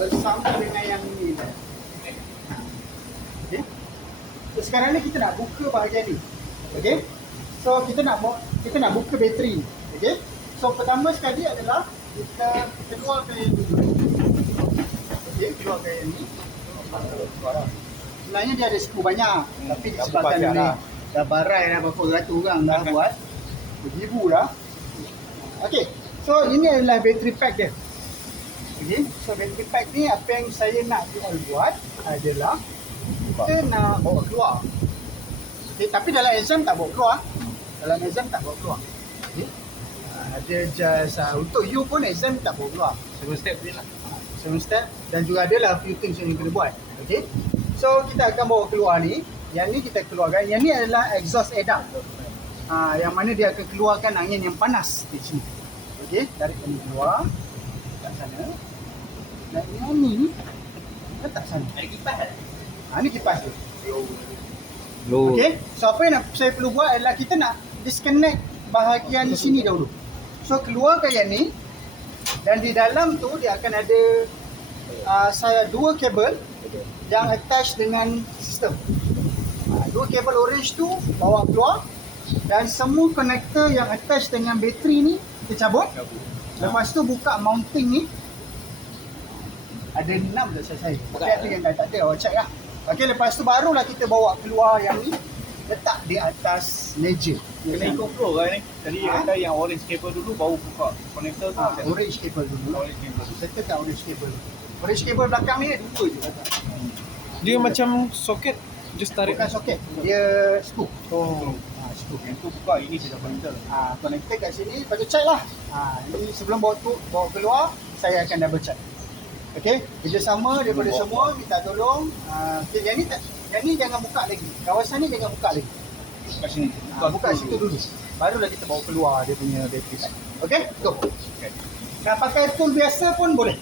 bersama dengan yang ni. Okey. So, sekarang ni kita nak buka bahagian ni. Okey. So kita nak buka bateri ni. Okey. So pertama sekali adalah kita keluarkan yang ni. Okey, keluarkan yang ni. Sebenarnya dia ada skru banyak, tapi disebabkan ni dah barai dah berapa ratus orang dah buat. Beribu dah. Okey. So ini adalah battery pack dia. Okey. So battery pack ni apa yang saya nak buat adalah kita nak bawa keluar. Okey, tapi dalam exam tak bawa keluar. Dalam exam tak bawa keluar. Okey. Ada just untuk you pun exam tak bawa keluar. 7 step je lah. 7 step dan juga adalah few things yang kena buat. Okey. So kita akan bawa keluar ni. Yang ni kita keluarkan. Yang ni adalah exhaust air duct. Yang mana dia akan keluarkan angin yang panas di sini. Okey, tarik ini keluar kat sana. Dan yang ni letak sana. Ada kipas tak? Ni kipas tu. Low. Okey. So apa yang saya perlu buat adalah kita nak disconnect bahagian sini dahulu. So keluarkan yang ni dan di dalam tu dia akan ada saya dua kabel yang attach dengan sistem. Dua kabel orange tu bawa keluar dan semua konektor yang attach dengan bateri ni kita cabut. Lepas tu buka mounting ni. Ada 6 tak saya. Okey, tu yang tak ada awak check lah. Okey, lepas tu barulah kita bawa keluar yang ni letak di atas meja. Kena ikut flow kan ni. Tadi kata yang orange cable dulu baru buka connector tu. Orange cable dulu. Orange cable. Letakkan orange cable. Orange cable belakang ni ada dua je. Dia macam soket, just tarik. Bukan soket. Dia skru. Oh. Skru. Yang tu buka, ini sudah connector. Connector kat sini, lepas tu check lah. Ini sebelum bawa keluar, saya akan double check. Okey, kerjasama daripada semua, minta tolong. Okay, yang ni jangan buka lagi. Kawasan ni jangan buka lagi. Kat sini. Buka situ dulu. Barulah kita bawa keluar dia punya battery pack. Okey, go. Okay. Nak pakai tool biasa pun boleh.